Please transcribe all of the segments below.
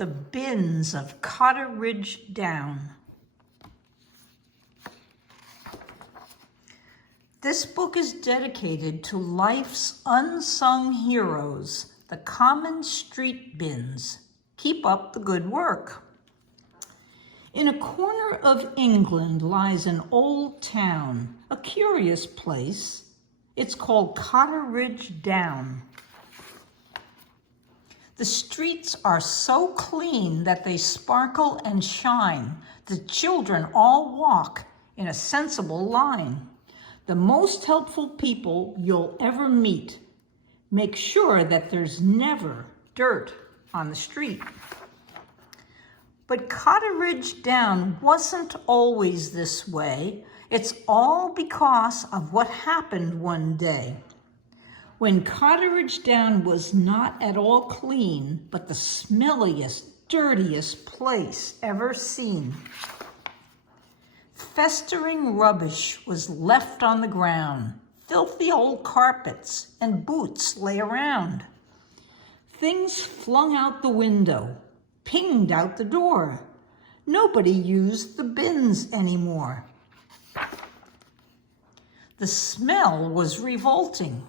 The Bins of Cotteridge Down. This book is dedicated to life's unsung heroes, the common street bins. Keep up the good work. In a corner of England lies an old town, a curious place. It's called Cotteridge Down. The streets are so clean that they sparkle and shine. The children all walk in a sensible line. The most helpful people you'll ever meet. Make sure that there's never dirt on the street. But Cotteridge Down wasn't always this way. It's all because of what happened one day. When Cotteridge Down was not at all clean, but the smelliest, dirtiest place ever seen. Festering rubbish was left on the ground. Filthy old carpets and boots lay around. Things flung out the window, pinged out the door. Nobody used the bins anymore. The smell was revolting.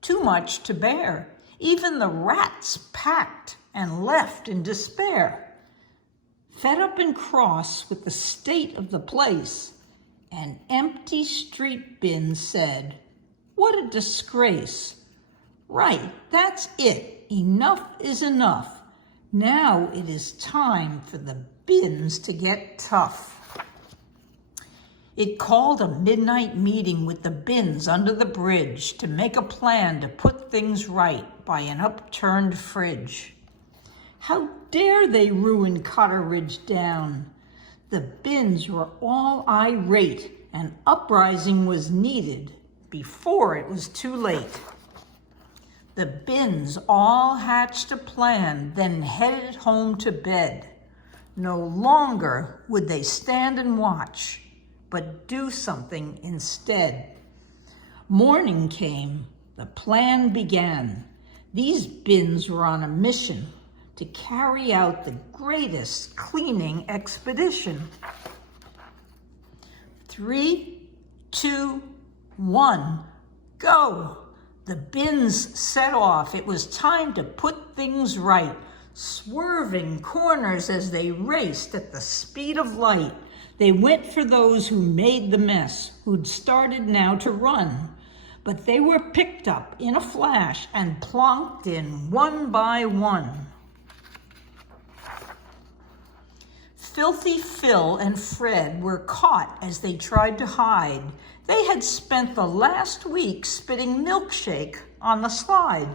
Too much to bear. Even the rats packed and left in despair. Fed up and cross with the state of the place, an empty street bin said, "What a disgrace." Right, that's it. Enough is enough. Now it is time for the bins to get tough. It called a midnight meeting with the bins under the bridge to make a plan to put things right by an upturned fridge. How dare they ruin Cotteridge Down? The bins were all irate, and uprising was needed before it was too late. The bins all hatched a plan, then headed home to bed. No longer would they stand and watch, but do something instead. Morning came, the plan began. These bins were on a mission to carry out the greatest cleaning expedition. 3, 2, 1, go! The bins set off. It was time to put things right, swerving corners as they raced at the speed of light. They went for those who made the mess, who'd started now to run. But they were picked up in a flash and plonked in one by one. Filthy Phil and Fred were caught as they tried to hide. They had spent the last week spitting milkshake on the slide.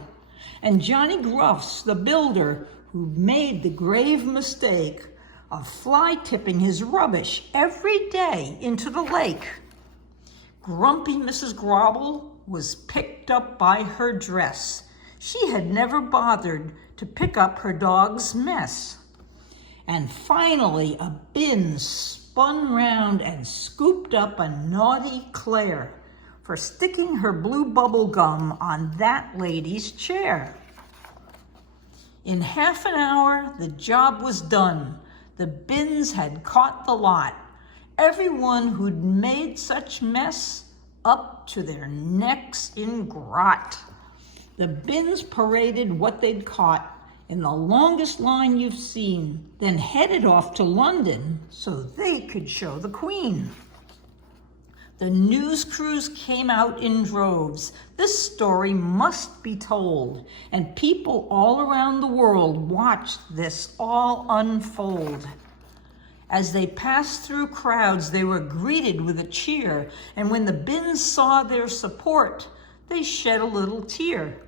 And Johnny Gruffs, the builder, who made the grave mistake of fly-tipping his rubbish every day into the lake. Grumpy Mrs. Grobble was picked up by her dress. She had never bothered to pick up her dog's mess. And finally, a bin spun round and scooped up a naughty Claire for sticking her blue bubble gum on that lady's chair. In half an hour, the job was done. The bins had caught the lot. Everyone who'd made such mess up to their necks in grot. The bins paraded what they'd caught in the longest line you've seen, then headed off to London so they could show the Queen. The news crews came out in droves. This story must be told, and people all around the world watched this all unfold. As they passed through crowds, they were greeted with a cheer, and when the bins saw their support, they shed a little tear.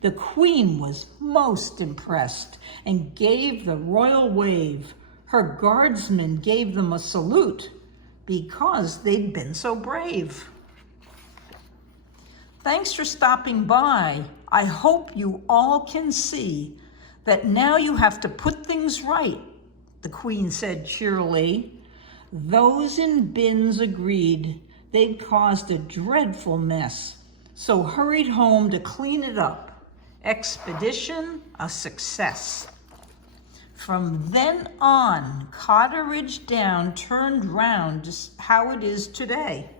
The Queen was most impressed and gave the royal wave. Her guardsmen gave them a salute because they'd been so brave. Thanks for stopping by. I hope you all can see that now you have to put things right, the Queen said cheerily. Those in bins agreed they'd caused a dreadful mess, so hurried home to clean it up. Expedition a success. From then on, Cotteridge Down turned round to how it is today.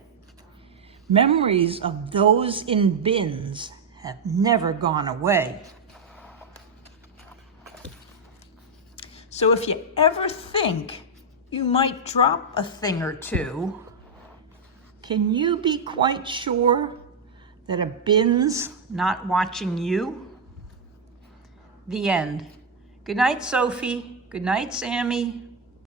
Memories of those in bins have never gone away. So if you ever think you might drop a thing or two, can you be quite sure that a bin's not watching you? The end. Good night, Sophie. Good night, Sammy.